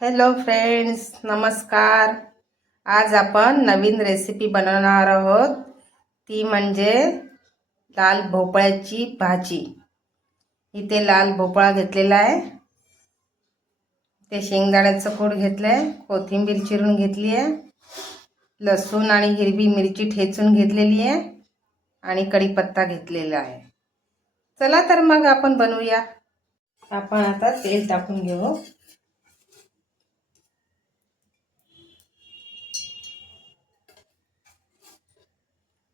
Hello friends, नमस्कार. आज आपण नवीन रेसिपी बनवणार आहोत. ती म्हणजे लाल भोपळ्याची भाजी. इथे लाल भोपळा घेतलेला आहे, ते शेंगदाण्याचं कूट घेतलंय, कोथिंबीर चिरून घेतली आहे, लसूण आणि हिरवी मिरची ठेचून घेतलेली आहे आणि कढीपत्ता घेतलेला आहे. चला तर मग आपण बनवूया. आपण आता तेल टाकून घेऊ.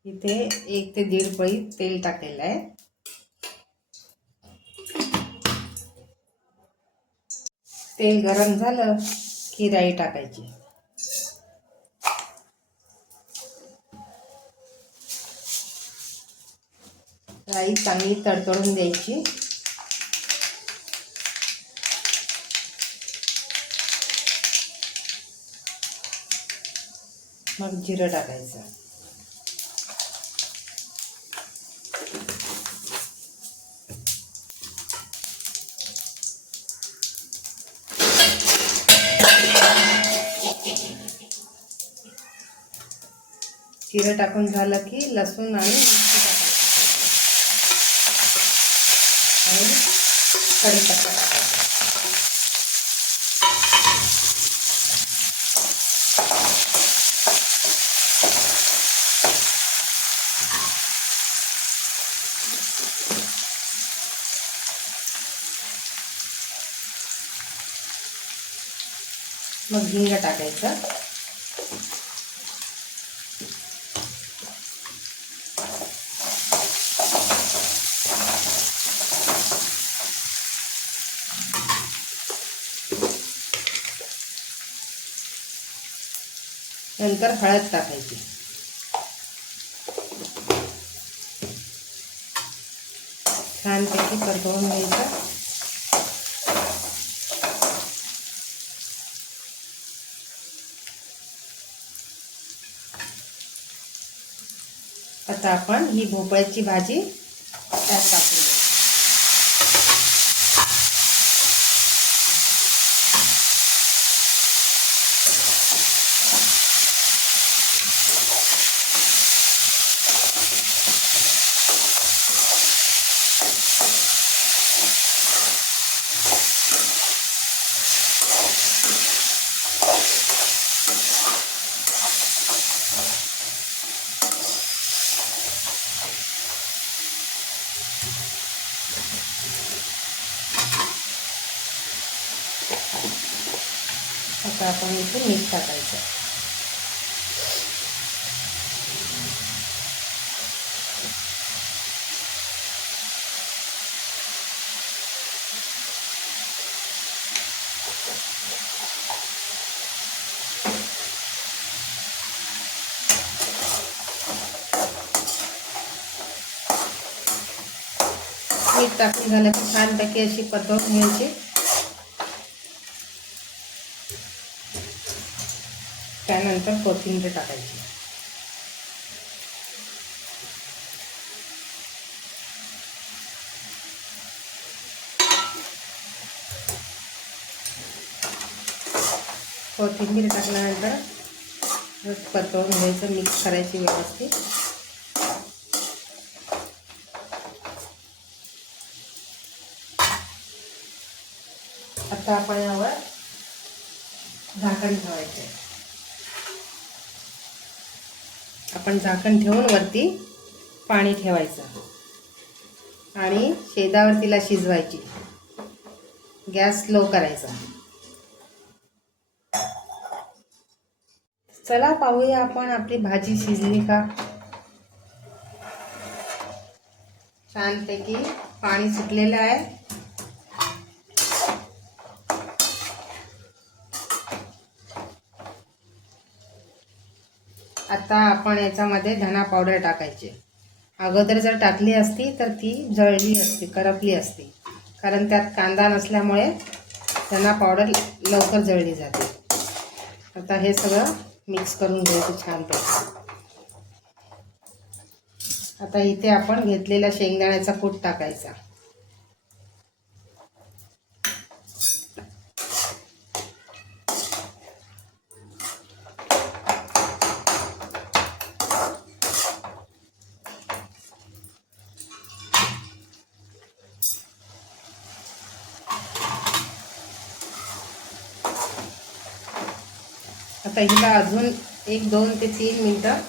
इथे 1 ते 1.5 पळी तेल टाकलेलं आहे. तेल गरम झालं की राई टाकायची. राई चांगली तडतडून द्यायची. मग जिरं टाकायचं. जिरं टाकून झालं की लसूण आणि मिरची टाकायची आणि कढीपत्ता टाकायचा. मग हिंग टाकायचं. नंतर हळद टाकायची. छानपैकी परतवून घ्यायचं. आता आपण ही भोपळ्याची भाजी त्यात टाकूया. आता आपण इथे मीठ टाकायचं. मीठ टाकून झालं की छानपैकी अशी परतवून घ्यायची. त्यानंतर कोथिंबीर टाकायची. कोथिंबीर टाकल्यानंतर परतवून घ्यायचं, मिक्स करायची व्यवस्थित. आता आपण यावर झाकण ठेवायचे. आपण झाकण ठेवून वरती पाणी ठेवायचं आणि शेदावर तिला शिजवायची. गॅस स्लो करायचा. चला पाहूया आपण आपली भाजी शिजली का. छानपैकी पाणी सुटलेलं आहे. आता आपण याच्यामध्ये धना पावडर टाकायची. अगोदर जर टाकली असती तर ती जळली असती, करपली असती, कारण त्यात कांदा नसल्यामुळे धना पावडर लवकर जळली जाते. आता हे सगळं मिक्स करून घ्यायचं छानपैकी. आता इथे आपण घेतलेला शेंगदाण्याचा कूट टाकायचा. आता हिला अजून 1-2 ते 3 मिनटं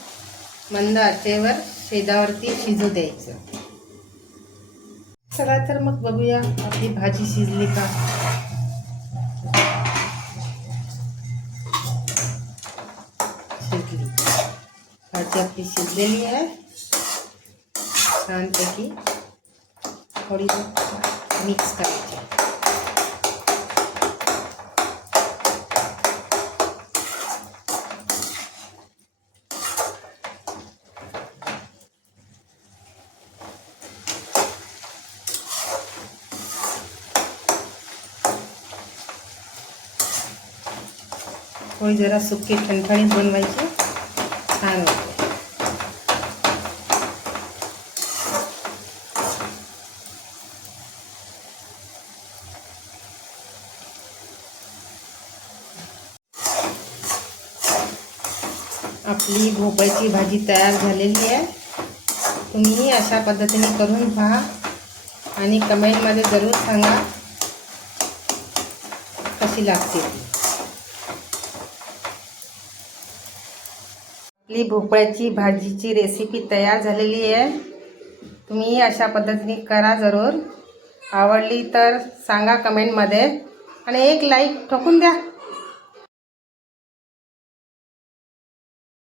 मंद आचेवर शेदावरती शिजू द्यायचं. चला तर मग बघूया आपली भाजी शिजली का. शिजली भाजी आपली शिजलेली आहे छानपैकी. थोडी मिक्स करायची. थोडी जरा सुकी ठणठणीत बनवायची, छान होते. आपली भोपळ्याची भाजी तयार झालेली आहे. तुम्ही अशा पद्धतीने करून पहा आणि कमेंटमध्ये जरूर सांगा कशी लागते ती. आपली भोपळ्याची भाजीची रेसिपी तयार झालेली आहे. तुम्ही अशा पद्धतीने करा जरूर. आवडली तर सांगा कमेंटमध्ये आणि एक लाईक ठोकून द्या.